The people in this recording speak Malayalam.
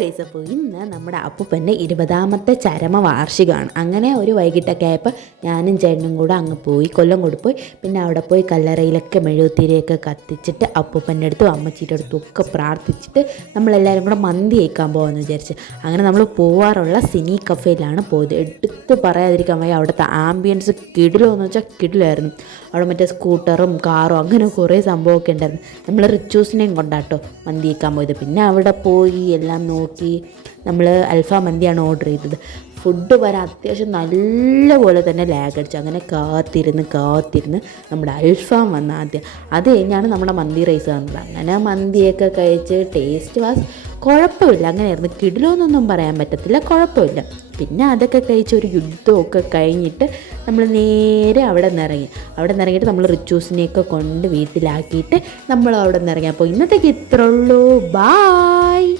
ഗൈസ്, അപ്പോൾ ഇന്ന് നമ്മുടെ അപ്പൂപ്പൻ്റെ 20ാമത്തെ ചരമവാർഷികമാണ്. അങ്ങനെ ഒരു വൈകിട്ടൊക്കെ ആയപ്പോൾ ഞാനും ചേട്ടനും കൂടെ അങ്ങ് പോയി, കൊല്ലംകോട് പോയി. പിന്നെ അവിടെ പോയി കല്ലറയിലൊക്കെ മെഴുകുതിരിയൊക്കെ കത്തിച്ചിട്ട് അപ്പൂപ്പൻ്റെ അടുത്തും അമ്മച്ചീൻ്റെ അടുത്തും ഒക്കെ പ്രാർത്ഥിച്ചിട്ട് നമ്മളെല്ലാവരും കൂടെ മന്തി കഴിക്കാൻ പോകാമെന്ന് വിചാരിച്ച് അങ്ങനെ നമ്മൾ പോവാറുള്ള സിനി കഫേയിലാണ് പോയത്. എടുത്ത് പറയാതിരിക്കാൻ വയ്യ, അവിടുത്തെ ആംബിയൻസ് കിടിലോന്ന് വെച്ചാൽ കിടിലായിരുന്നു. അവിടെ മറ്റേ സ്കൂട്ടറും കാറും അങ്ങനെ കുറേ സംഭവമൊക്കെ ഉണ്ടായിരുന്നു. നമ്മൾ റിച്ചൂസിനെയും കൊണ്ടാട്ടോ മന്തി കഴിക്കാൻ പോയത്. പിന്നെ അവിടെ പോയി എല്ലാം നോക്കി നമ്മൾ അൽഫാം മന്തിയാണ് ഓർഡർ ചെയ്തത്. ഫുഡ് വരാൻ അത്യാവശ്യം നല്ലപോലെ തന്നെ ലാഗ് അടിച്ചു. അങ്ങനെ കാത്തിരുന്ന് നമ്മുടെ അൽഫാം വന്ന ആദ്യം, അത് കഴിഞ്ഞാണ് നമ്മുടെ മന്തി റൈസ് വന്നത്. അങ്ങനെ മന്തിയൊക്കെ കഴിച്ച് ടേസ്റ്റ് വാസ് കുഴപ്പമില്ല, അങ്ങനെയായിരുന്നു. കിടിലോന്നൊന്നും പറയാൻ പറ്റത്തില്ല, കുഴപ്പമില്ല. പിന്നെ അതൊക്കെ കഴിച്ച് ഒരു യുദ്ധമൊക്കെ കഴിഞ്ഞിട്ട് നമ്മൾ നേരെ അവിടെ നിന്നിറങ്ങിയിട്ട് നമ്മൾ റിച്ചൂസിനെയൊക്കെ കൊണ്ട് വീട്ടിലാക്കിയിട്ട് നമ്മൾ അവിടെ നിന്നിറങ്ങി. അപ്പോൾ ഇന്നത്തേക്ക് ഇത്രയുള്ളൂ. ബായ്.